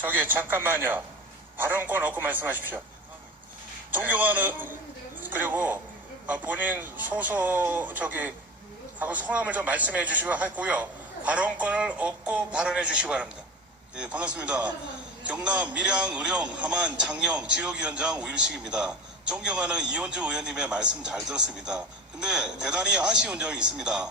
저기 잠깐만요. 발언권 없고 말씀하십시오. 존경하는 그리고 어, 본인 소소 저기 하고 성함을 좀 말씀해 주시고 하고요. 발언권을 얻고 발언해 주시기 바랍니다. 예, 반갑습니다. 경남 밀양, 의령, 함안, 창녕 지역위원장 우일식입니다. 존경하는 이현주 의원님의 말씀 잘 들었습니다. 근데 대단히 아쉬운 점이 있습니다.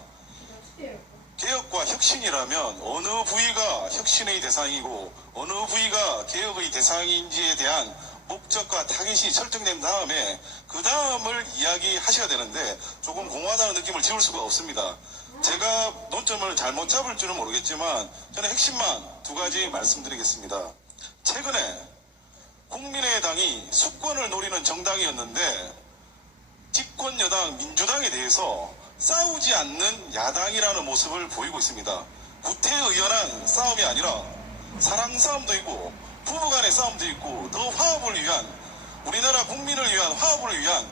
혁신이라면 어느 부위가 혁신의 대상이고 어느 부위가 개혁의 대상인지에 대한 목적과 타겟이 설정된 다음에 그 다음을 이야기하셔야 되는데 조금 공허하다는 느낌을 지울 수가 없습니다. 제가 논점을 잘못 잡을 줄은 모르겠지만 저는 핵심만 두 가지 말씀드리겠습니다. 최근에 국민의당이 수권을 노리는 정당이었는데 집권 여당 민주당에 대해서 싸우지 않는 야당이라는 모습을 보이고 있습니다. 구태의연한 싸움이 아니라 사랑 싸움도 있고 부부 간의 싸움도 있고 더 화합을 위한 우리나라 국민을 위한 화합을 위한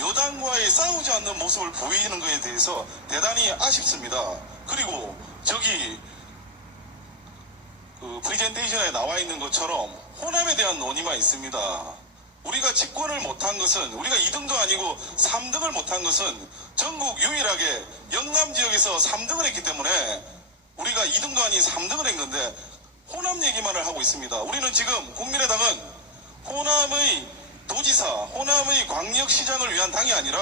여당과의 싸우지 않는 모습을 보이는 것에 대해서 대단히 아쉽습니다. 그리고 저기 그 프리젠테이션에 나와 있는 것처럼 호남에 대한 논의만 있습니다. 우리가 집권을 못한 것은 우리가 2등도 아니고 3등을 못한 것은 전국 유일하게 영남 지역에서 3등을 했기 때문에 우리가 2등도 아닌 3등을 한 건데 호남 얘기만을 하고 있습니다. 우리는 지금 국민의당은 호남의 도지사, 호남의 광역시장을 위한 당이 아니라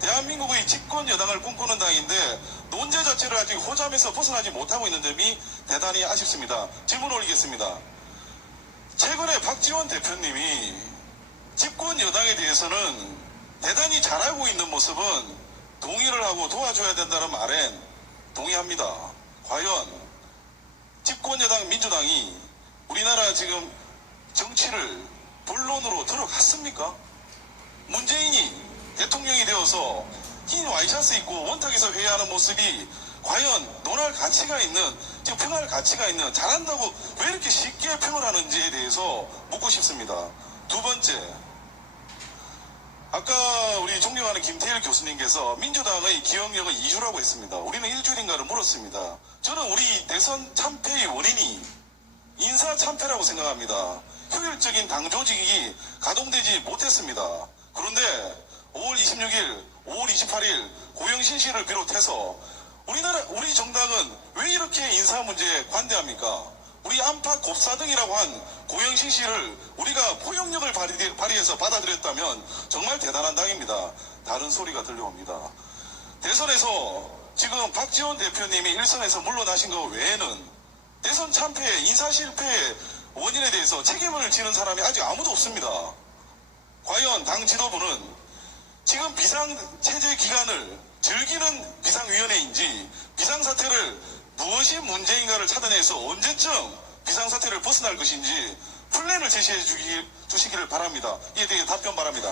대한민국의 집권 여당을 꿈꾸는 당인데 논제 자체를 아직 호잠에서 벗어나지 못하고 있는 점이 대단히 아쉽습니다. 질문 올리겠습니다. 최근에 박지원 대표님이 집권 여당에 대해서는 대단히 잘하고 있는 모습은 동의를 하고 도와줘야 된다는 말엔 동의합니다. 과연 집권 여당 민주당이 우리나라 지금 정치를 본론으로 들어갔습니까? 문재인이 대통령이 되어서 흰 와이셔츠 입고 원탁에서 회의하는 모습이 과연 논할 가치가 있는 지금 평할 가치가 있는 잘한다고 왜 이렇게 쉽게 평을 하는지에 대해서 묻고 싶습니다. 두 번째 아까 우리 존경하는 김태일 교수님께서 민주당의 기억력은 2주라고 했습니다. 우리는 일주일인가를 물었습니다. 저는 우리 대선 참패의 원인이 인사 참패라고 생각합니다. 효율적인 당 조직이 가동되지 못했습니다. 그런데 5월 26일, 5월 28일 고영신 씨를 비롯해서 우리나라 우리 정당은 왜 이렇게 인사 문제에 관대합니까? 우리 안팎 곱사등이라고 한 고영신 씨를 우리가 포용력을 발휘, 발휘 해서 받아들였다면 정말 대단한 당입니다. 다른 소리가 들려옵니다. 대선에서 지금 박지원 대표님이 일선에서 물러나신 것 외에는 대선 참패, 인사 실패 원인에 대해서 책임을 지는 사람이 아직 아무도 없습니다. 과연 당 지도부는 지금 비상체제 기간을 즐기는 비상위원회인지 무엇이 문제인가를 찾아내서 언제쯤 비상사태를 벗어날 것인지 플랜을 제시해 주시기를 바랍니다. 이에 대해 답변 바랍니다.